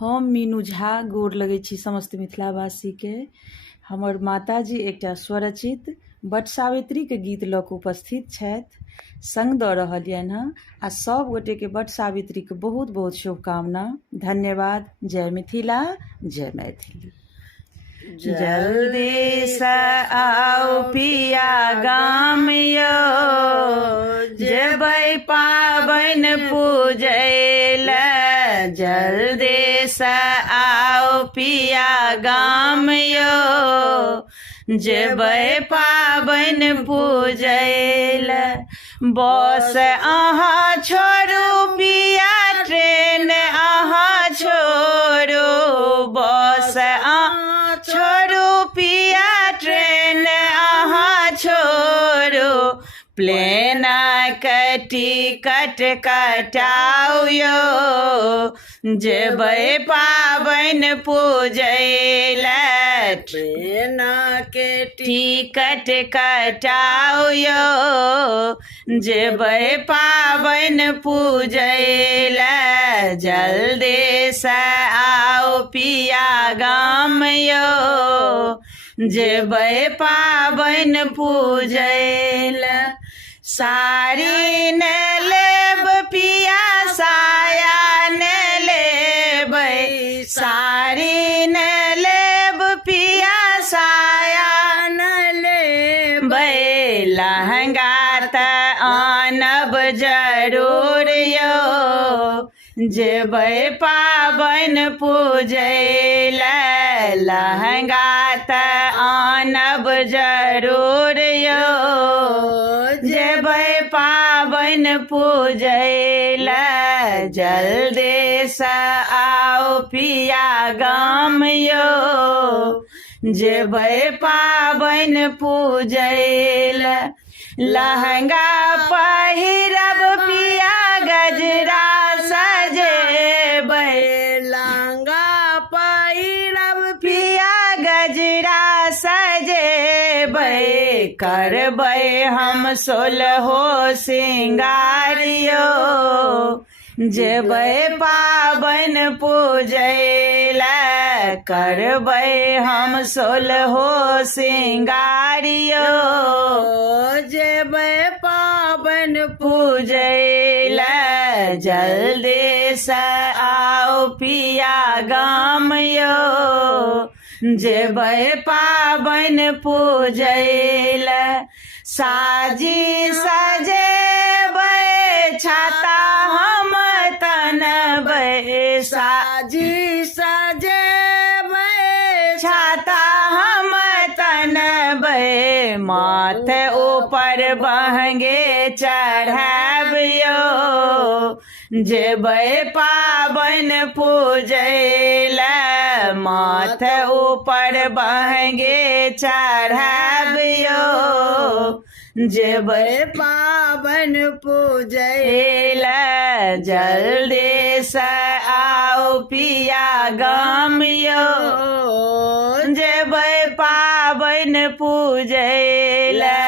हम मीनू झा गोर लगै छी समस्त मिथिलावासी के। हमर माताजी एकटा स्वरचित बट सावित्री के गीत लऽ कऽ उपस्थित छथि, संग दऽ रहलियनि हँ आ सब गोटे के बट सावित्री के बहुत बहुत शुभकामना। धन्यवाद। जय मिथिला, जय मैथिली। जल्दी से आओ पिया गाम यो, जेबै पाबनि पूजै ले। जल्दी से आओ पिया गाम यो, जेबै पाबनि पूजै ले। बस अहाँ छोड़ू पिया ट्रेन अहाँ छोड़ू, बस अहाँ छोड़ू पिया ट्रेन अहाँ छोड़ू। प्लेन के टिकट कटाऊ यो, जेबै पाबनि पूजै ले। ट्रेन के टिकट कटाऊ यो, जेबै पाबनि पूजै ले। जल्दी से आओ पिया गाम यो, जेबै पाबनि पूजै ले। साड़ी ने लेब पिया साया ने लेबै, साड़ी ने लेब पिया साया ने लेबै। लहंगा त आनब जरूर यो, जेबै पाबनि पूजै ले। लहंगा त आनब जरूर यो, जेबै पाबनि पूजै ले। जल्दी से आओ पिया गाम यो, जेबै पाबनि पूजै ले। लहंगा पहिरब पिया गजरा सजेबै, लहंगा पहिरब पिया गजरा सजेबै। करबै हम सोलहो सिंगार यो, जेबै पाबनि पूजै ले। करबै हम सोलहो सिंगार यो, जेबै पाबनि पूजै ले। जल्दी से आओ पिया गाम यो, जेबै पाबनि पूजै ले। साजी सजेबै छाता हम तनबै, साजी सजेबै छाता हम तनबै। माथे ऊपर बहंगे चढ़ाब यो, जेबै पाबनि पूजै ले। माथे ऊपर बहंगे चढ़ाब यो, जेबै पाबनि पूजै ले। जल्दी से आओ पिया गाम यो, जेबै पाबनि पूजै ले।